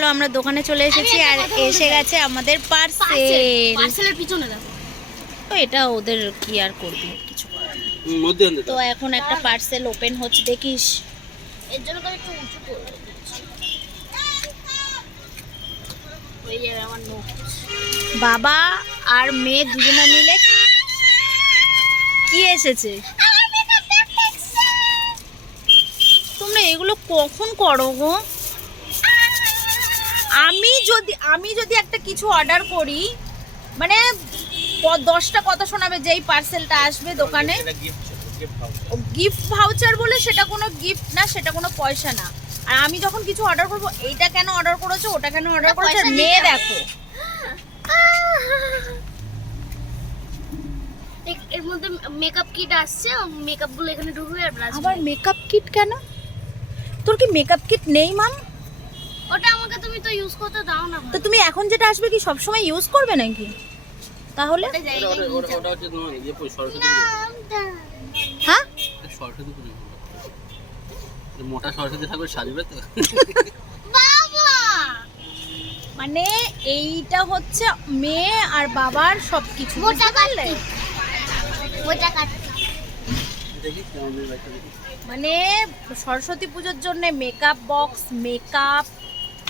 চলো আমরা দোকানে চলে এসেছি আর এসে গেছে আমাদের পার্সেল। পার্সেলের পিছনে দেখো তো এটা ওদের কি আর করবি? কিছু তো এখন একটা পার্সেল ওপেন হচ্ছে দেখিস। এর জন্য তো একটু উঁচু করে বাবা আর মেয়ে দুজনে মিলে কি এসেছে? তোমরা এগুলো কখন করো গো? আমি যদি আমি যদি একটা কিছু অর্ডার করি মানে দশটা কথা শোনাবে যেই পার্সেলটা আসবে দোকানে। গিফট ভাউচার বলে সেটা কোনো গিফট না সেটা কোনো পয়সা না। আর আমি যখন কিছু অর্ডার করব এইটা কেন অর্ডার করেছ ওটা কেন অর্ডার করেছ মেয়ে দেখো। এর মধ্যে মেকআপ কিট আসছে মেকআপগুলো এখানে ঢুকবে আর আবার মেকআপ কিট কেন? তোর কি মেকআপ কিট নেই মাম ওটা আমাকে তুমি তো ইউজ করতে দাও না তো তুমি এখন যেটা আসবে কি সব সময় ইউজ করবে নাকি? তাহলে? ইয়ে। হ্যাঁ? মোটা সরস্বতী ঠাকুর সাজবে তো। বাবা! মানে এইটা হচ্ছে মেয়ে আর বাবার সব কিছু মোটা কাটলে মোটা কাটলে। মানে সরস্বতী পুজোর জন্য makeup box makeup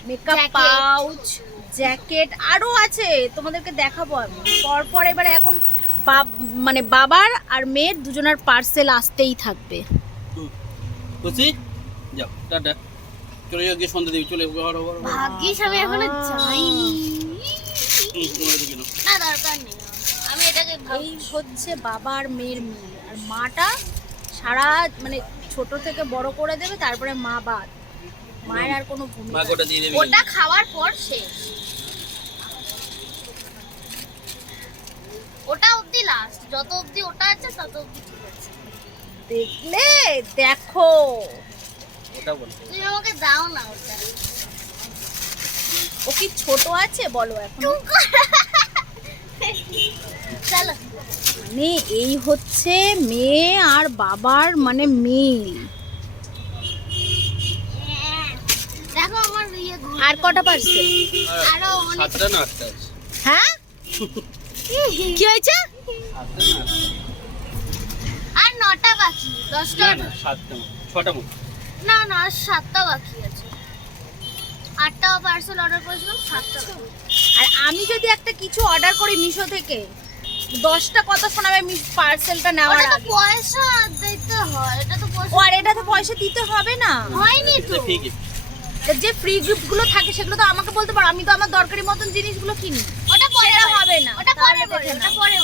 makeup. Pouch jacket আরও আছে তোমাদেরকে দেখাবো আমি। পরপর এবারে এখন মানে বাবার আর মেয়ের দুজনের পার্সেল আসতেই থাকবে। বুঝছি যাও টাটা। চলে যাও গিয়ে সন্ধ্যা দিবি চলে ঘর ঘর ঘর। ভাগ্যিস আমি এখনও যাইনি। হুম, তোমার এদিকে নাও। না দরকার নেই। আমি এটাকে এই হচ্ছে বাবা আর মেয়ের মিল আর মাটা সারা মানে ছোট থেকে বড় করে দেবে তারপরে মা বাদ। মায়ের আর কোনো ভূমিকা মা দিয়ে দেবে ওটা খাওয়ার পর শেষ। ওটা অবধি লাস্ট যত অবধি ওটা আছে তত অবধি ঠিক আছে। দেখলে দেখো। ওটা বল। তুমি আমাকে দাও না ওটা। ও কি ছোট আছে? বলো এখন। চলো। মানে এই হচ্ছে মেয়ে আর বাবার মানে মিল দেখো আমার ইয়ে ঘুরে- আর কটা পার্সেল আরও অনেক সাতটা না আটটা হ্যাঁ? কি হয়েছে? আর নটা বাকি দশটা না না সাতটা ছটা মতো। না না আর সাতটা বাকি আছে। আটটা পার্সেল অর্ডার করেছিলাম সাতটা আর আমি যদি একটা কিছু অর্ডার করি মিশো থেকে দশটা কত শোনাবে পার্সেলটা নেওয়ার ওটা তো আগে। পয়সা দিতে হয় এটা তো পয়সা আর এটা তো পয়সা দিতে হবে না। হয়নি তো। ঠিক তা যে ফ্রি থাকে সেগুলো তো আমাকে বলতে পারো। আমি তো আমার দরকারি মতন জিনিসগুলো কিনি। ওটা পরে হবে না। ওটা পরে দেখে ওটা। পরে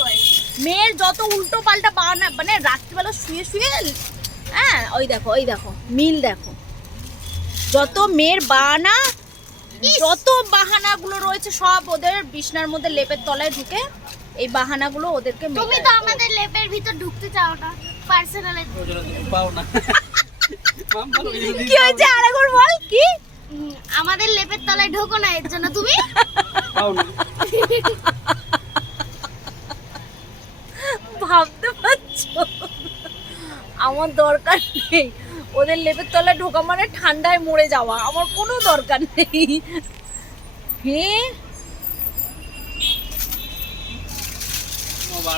মেয়ের যত উল্টো পাল্টা বাহানা মানে রাত্রিবেলা শুয়ে শুয়ে হ্যাঁ ওই দেখো ওই দেখো মিল দেখো। যত মেয়ের বাহানা যত বাহানাগুলো রয়েছে সব ওদের বিছনার মধ্যে লেপের তলায় ঢুকে এই বাহানাগুলো ওদেরকে তুমি তো আমাদের লেপের ভিতর ঢুকতে চাও না পার্সোনালে পাও না। কি হয়েছে? আরেকবার বল কি? ঢোকো না এর জন্য তুমি? ভাবতে পারছ? আমার দরকার নেই। ওদের লেপের তলায় ঢোকা মানে ঠান্ডায় মরে যাওয়া। আমার কোনো দরকার নেই। হ্যাঁ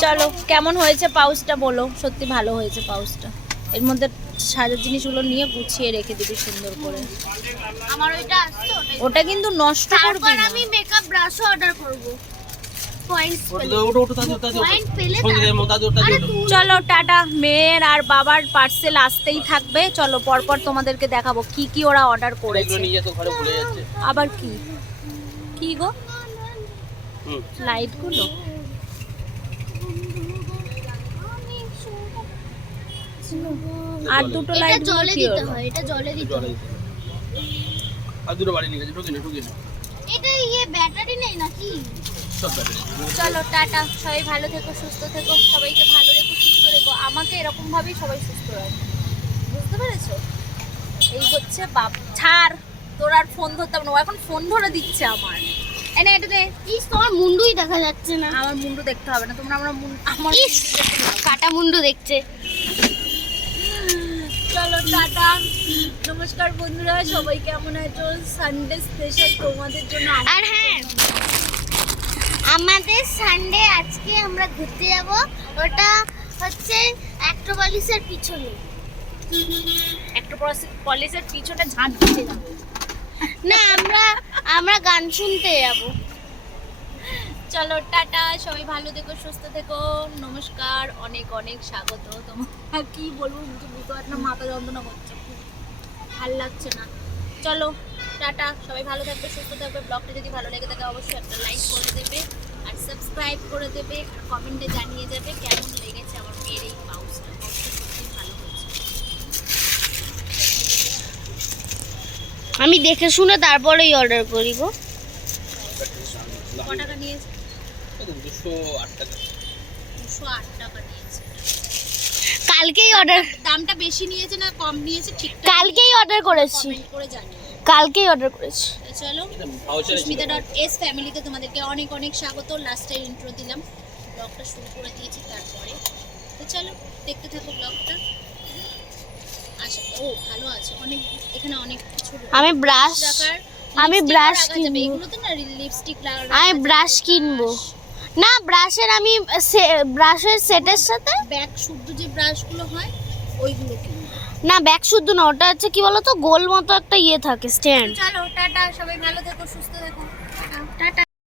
চলো কেমন হয়েছে পাউচটা বলো? সত্যি ভালো হয়েছে পাউচটা এর মধ্যে সাজার জিনিসগুলো নিয়ে গুছিয়ে রেখে দিবি সুন্দর করে। আমার ওইটা আসছে ওটা কিন্তু নষ্ট করবি তারপর না। আমি মেকআপ ব্রাশও অর্ডার করব। চলো টাটা। মেয়ের আর বাবার পার্সেল আসতেই থাকবে। চলো পরপর তোমাদেরকে দেখাবো কি কি ওরা অর্ডার করেছে। আবার কি? কি গো? হুম লাইটগুলো আর দুটো লাইট জলে দিতে হয় এটা জলে দিতে হয়। আর দুটো বাড়ি নিয়ে গেছে ঢুকে না ঢুকে না। এটা ইয়ে ব্যাটারি নেই নাকি? সব চলো টাটা সবাই ভালো থেকো সুস্থ থেকো সবাইকে ভালো রেখো সুস্থ রেখো। আমাকে এরকম ভাবেই সবাই সুস্থ রাখো। বুঝতে পেরেছ? এই হচ্ছে বাপ ছাড় তোর আর ফোন ধরতে হবে না। ও এখন ফোন ধরে দিচ্ছে আমার। এনে এটা দে। ইস তোমার মুন্ডুই দেখা যাচ্ছে না। আমার মুন্ডু দেখতে হবে না তোমরা আমার মুন্ডু আমার কাটা মুন্ডু দেখছে। টাটা। নমস্কার বন্ধুরা সবাই কেমন আছো? সানডে স্পেশাল তোমাদের জন্য আর হ্যাঁ আমাদের সানডে আজকে আমরা ঘুরতে যাব। ওটা হচ্ছে অ্যাক্টোবালিসের পিছনে। একটা কলেজের পিছনে ঝাঁট দিতে যাব। না আমরা আমরা গান শুনতে যাব। চলো টাটা সবাই ভালো থেকো সুস্থ থেকো। নমস্কার অনেক অনেক স্বাগত। তোমার কি বলব কিছু বুঝতে পারছি না মাথা যন্ত্রণা করছে ভালো লাগছে না। চলো টাটা সবাই ভালো থাকবে সুস্থ থাকবে। ব্লগটা যদি ভালো লেগে থাকে অবশ্যই একটা লাইক করে দেবে আর সাবস্ক্রাইব করে দেবে আর কমেন্টে জানিয়ে যাবে কেমন লেগেছে আমার মেয়ের এই পাউসটা আমি দেখে শুনে তারপরেই অর্ডার করি গো। ক টাকা নিয়েছে? দুশো আট টাকা। দুশো আট টাকা নিয়েছে। কালকেই অর্ডার দামটা বেশি নিয়েছে না কম নিয়েছে ঠিকঠাক কালকেই অর্ডার করেছি। করে জানিও। কালকেই অর্ডার করেছি। তো চলো সুস্মিতা ডট এস ফ্যামিলিতে তোমাদেরকে অনেক অনেক স্বাগত। লাস্টে ইন্ট্রো দিলাম। ব্লগটা শুরু করে দিয়েছি তারপরে। তো চলো দেখতে থাকো ব্লগটা আচ্ছা ও ভালো আছে। অনেক এখানে অনেক কিছু আমি ব্রাশ আমি যাবে। কিনবো। এগুলোতে না লিপস্টিক আমি ব্রাশ কিনবো। না ব্রাশের আমি ব্রাশের সেটের সাথে? ব্যাক শুদ্ধ যে ব্রাশগুলো হয় ওইগুলো না ব্যাক শুদ্ধ না ওটা হচ্ছে কি বলতো গোল মতো একটা ইয়ে থাকে স্ট্যান্ড চলো টাটা সবাই ভালো থেকো সুস্থ থেকো। টাটা।